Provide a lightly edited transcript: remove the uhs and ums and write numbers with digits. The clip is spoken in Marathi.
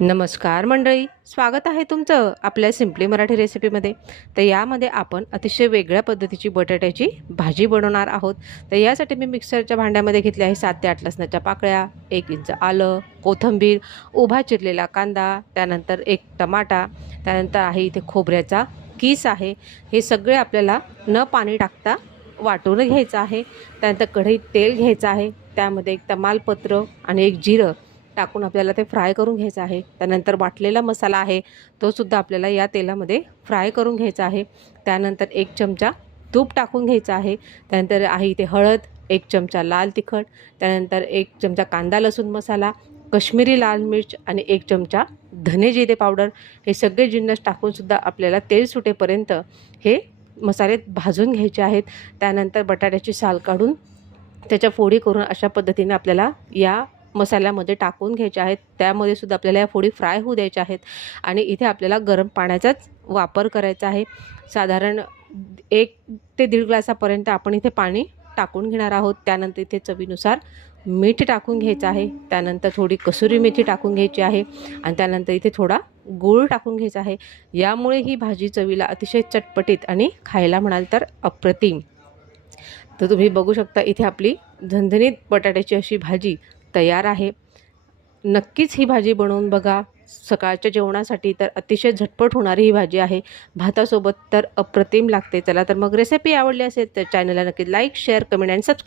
नमस्कार मंडळी, स्वागत आहे तुमचं आपल्या सिम्पली मराठी रेसिपीमध्ये। तर यामध्ये आपण अतिशय वेगळ्या पद्धतीची बटाट्याची भाजी बनवणार आहोत। तर यासाठी मी मिक्सरच्या भांड्यामध्ये घेतले आहे 7 ते 8 लसणाच्या पाकळ्या, 1 इंच आलं, कोथिंबीर, उभा चिरलेला कांदा, त्यानंतर 1 टमाटा, त्यानंतर आहे इथे खोबऱ्याचा कीस आहे। हे सगळे आपल्याला न पाणी टाकता वाटून घ्यायचं आहे। त्यानंतर कढईत तेल घ्यायचं आहे, त्यामध्ये 1 तमालपत्र आणि 1 जिरं टाकून आपल्याला ते फ्राय करून घ्यायचं आहे। त्यानंतर वाटलेला मसाला आहे तो सुद्धा आपल्याला या तेलामध्ये फ्राय करून घ्यायचा आहे। त्यानंतर 1 चमचा तूप टाकून घ्यायचं आहे। त्यानंतर आहे इथे हळद, 1 चमचा लाल तिखट, त्यानंतर 1 चमचा कांदा लसूण मसाला, कश्मीरी लाल मिर्च आणि 1 चमचा धने जिरे पावडर, हे सगळे जिन्नस टाकून सुद्धा आपल्याला तेल सुटेपर्यंत हे मसाले भाजून घ्यायचे आहेत। त्यानंतर बटाट्याची साल काढून त्याच्या फोडी करून अशा पद्धतीने आपल्याला या मसाल्यामध्ये टाकून घ्यायचे आहेत। त्यामध्ये सुद्धा आपल्याला या फोडी फ्राय होऊ द्यायच्या आहेत आणि इथे आपल्याला गरम पाण्याचाच वापर करायचा आहे। साधारण 1 ते 1.5 ग्लासापर्यंत आपण इथे पाणी टाकून घेणार आहोत। त्यानंतर इथे चवीनुसार मीठ टाकून घ्यायचं आहे, त्यानंतर थोडी कसुरी मेथी टाकून घ्यायची आहे आणि त्यानंतर इथे थोडा गूळ टाकून घ्यायचा आहे। यामुळे ही भाजी चवीला अतिशय चटपटीत आणि खायला म्हणाल तर अप्रतिम। तर तुम्ही बघू शकता इथे आपली झणझणीत बटाट्याची अशी भाजी तयार आहे। नक्कीच ही भाजी बनवून बघा। सकाळच्या जेवणासाठी तर अतिशय झटपट होणारी ही भाजी आहे, भातासोबत तर अप्रतिम लागते। चला तर मग रेसिपी आवडली असेल तर चॅनलला नक्की लाईक, शेअर, कमेंट आणि सबस्क्राईब